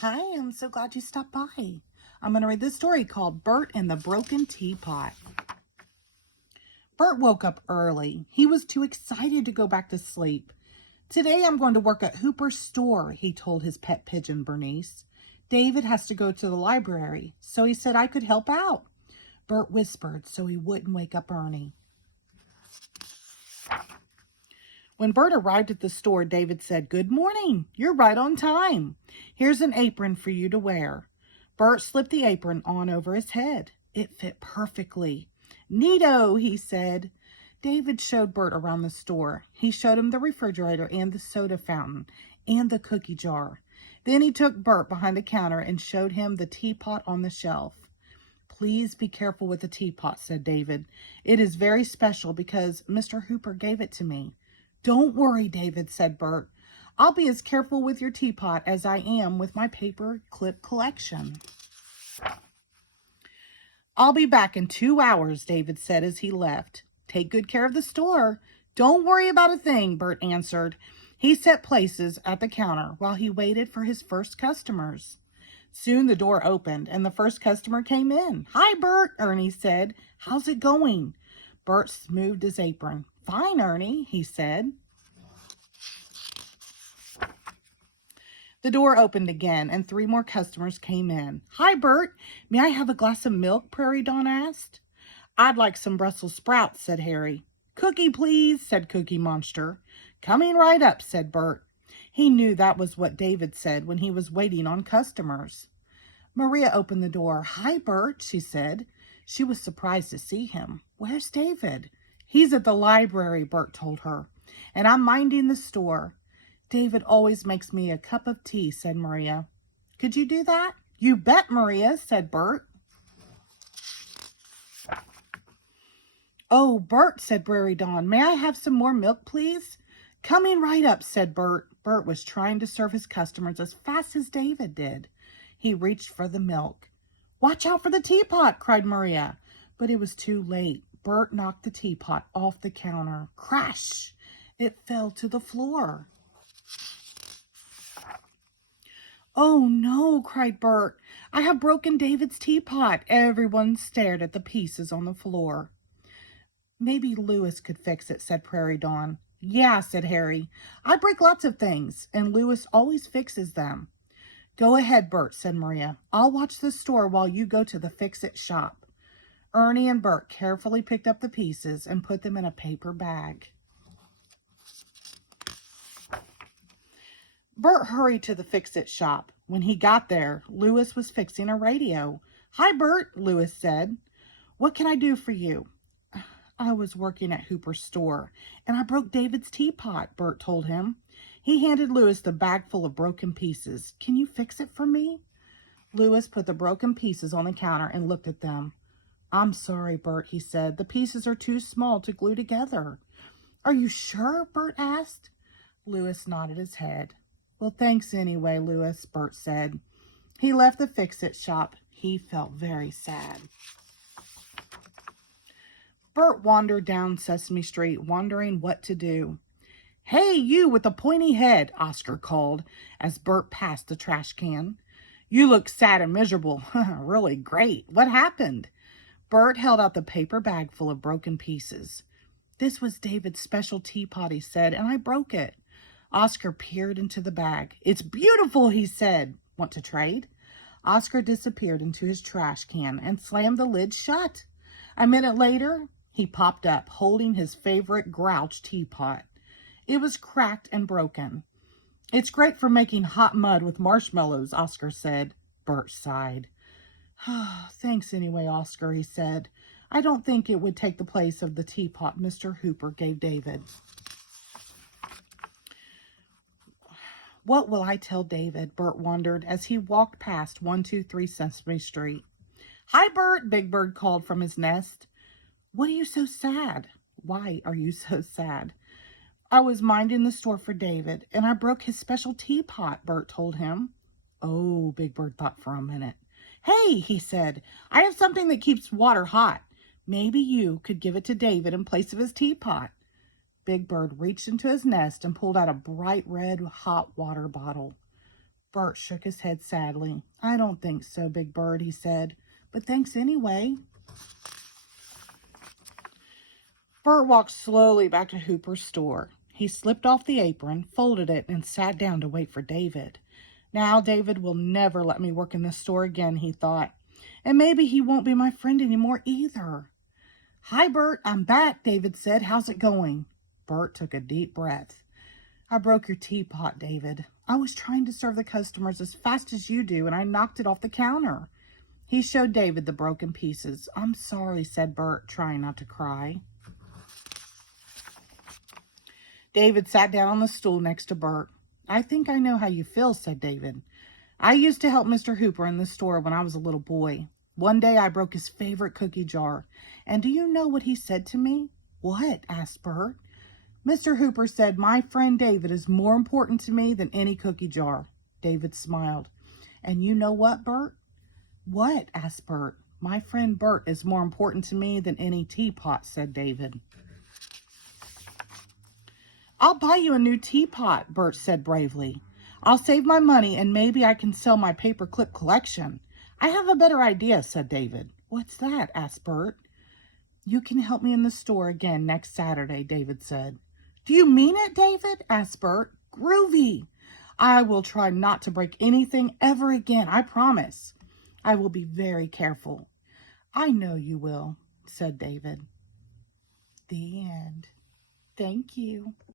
Hi, I'm so glad you stopped by. I'm going to read this story called Bert and the Broken Teapot. Bert woke up early. He was too excited to go back to sleep. Today I'm going to work at Hooper's store, he told his pet pigeon, Bernice. David has to go to the library, so he said I could help out. Bert whispered so he wouldn't wake up Ernie. When Bert arrived at the store, David said, "Good morning. You're right on time. Here's an apron for you to wear." Bert slipped the apron on over his head. It fit perfectly. "Neato," he said. David showed Bert around the store. He showed him the refrigerator and the soda fountain and the cookie jar. Then he took Bert behind the counter and showed him the teapot on the shelf. "Please be careful with the teapot," said David. "It is very special because Mr. Hooper gave it to me." "Don't worry, David," said Bert. "I'll be as careful with your teapot as I am with my paper clip collection." "I'll be back in 2 hours," David said as he left. "Take good care of the store." "Don't worry about a thing," Bert answered. He set places at the counter while he waited for his first customers. Soon the door opened and the first customer came in. "Hi, Bert," Ernie said. "How's it going?" Bert smoothed his apron. "Fine, Ernie," he said. The door opened again and 3 more customers came in. "Hi, Bert. May I have a glass of milk?" Prairie Dawn asked. "I'd like some Brussels sprouts," said Harry. "Cookie, please," said Cookie Monster. "Coming right up," said Bert. He knew that was what David said when he was waiting on customers. Maria opened the door. "Hi, Bert," she said. She was surprised to see him. "Where's David?" "He's at the library," Bert told her. "And I'm minding the store." "David always makes me a cup of tea," said Maria. "Could you do that?" "You bet, Maria," said Bert. "Oh, Bert," said Prairie Dawn, "may I have some more milk, please?" "Coming right up," said Bert. Bert was trying to serve his customers as fast as David did. He reached for the milk. "Watch out for the teapot," cried Maria. But it was too late. Bert knocked the teapot off the counter. Crash! It fell to the floor. "Oh no," cried Bert. "I have broken David's teapot." Everyone stared at the pieces on the floor. "Maybe Lewis could fix it," said Prairie Dawn. "Yeah," said Harry. "I break lots of things, and Lewis always fixes them." "Go ahead, Bert," said Maria. "I'll watch the store while you go to the fix-it shop." Ernie and Bert carefully picked up the pieces and put them in a paper bag. Bert hurried to the fix-it shop. When he got there, Lewis was fixing a radio. "Hi, Bert," Lewis said. "What can I do for you?" "I was working at Hooper's store, and I broke David's teapot," Bert told him. He handed Lewis the bag full of broken pieces. "Can you fix it for me?" Lewis put the broken pieces on the counter and looked at them. "I'm sorry, Bert," he said. "The pieces are too small to glue together." "Are you sure?" Bert asked. Lewis nodded his head. "Well, thanks anyway, Lewis," Bert said. He left the fix-it shop. He felt very sad. Bert wandered down Sesame Street, wondering what to do. "Hey, you with the pointy head," Oscar called as Bert passed the trash can. "You look sad and miserable." "Really great. What happened?" Bert held out the paper bag full of broken pieces. "This was David's special teapot," he said, "and I broke it." Oscar peered into the bag. "It's beautiful," he said. "Want to trade?" Oscar disappeared into his trash can and slammed the lid shut. A minute later, he popped up, holding his favorite Grouch teapot. It was cracked and broken. "It's great for making hot mud with marshmallows," Oscar said. Bert sighed. "Thanks anyway, Oscar," he said. "I don't think it would take the place of the teapot Mr. Hooper gave David." What will I tell David? Bert wondered as he walked past 123 Sesame Street. "Hi, Bert," Big Bird called from his nest. "What are you so sad?" "Why are you so sad?" "I was minding the store for David, and I broke his special teapot," Bert told him. "Oh," Big Bird thought for a minute. "Hey," he said, "I have something that keeps water hot. Maybe you could give it to David in place of his teapot." Big Bird reached into his nest and pulled out a bright red hot water bottle. Bert shook his head sadly. I don't think so, Big Bird, he said, but thanks anyway. Bert walked slowly back to Hooper's store. He slipped off the apron, folded it, and sat down to wait for David. Now David will never let me work in this store again, he thought. And maybe he won't be my friend anymore either. Hi, Bert, I'm back, David said. How's it going? Bert took a deep breath. I broke your teapot, David. I was trying to serve the customers as fast as you do, and I knocked it off the counter. He showed David the broken pieces. I'm sorry, said Bert, trying not to cry. David sat down on the stool next to Bert. I think I know how you feel, said David. I used to help Mr. Hooper in the store when I was a little boy. One day I broke his favorite cookie jar. And do you know what he said to me? What? Asked Bert. Mr. Hooper said, my friend David is more important to me than any cookie jar. David smiled. And you know what, Bert? What? Asked Bert. My friend Bert is more important to me than any teapot, said David. I'll buy you a new teapot, Bert said bravely. I'll save my money and maybe I can sell my paperclip collection. I have a better idea, said David. What's that? Asked Bert. You can help me in the store again next Saturday, David said. Do you mean it, David? Asked Bert. Groovy. I will try not to break anything ever again, I promise. I will be very careful. I know you will, said David. The end. Thank you.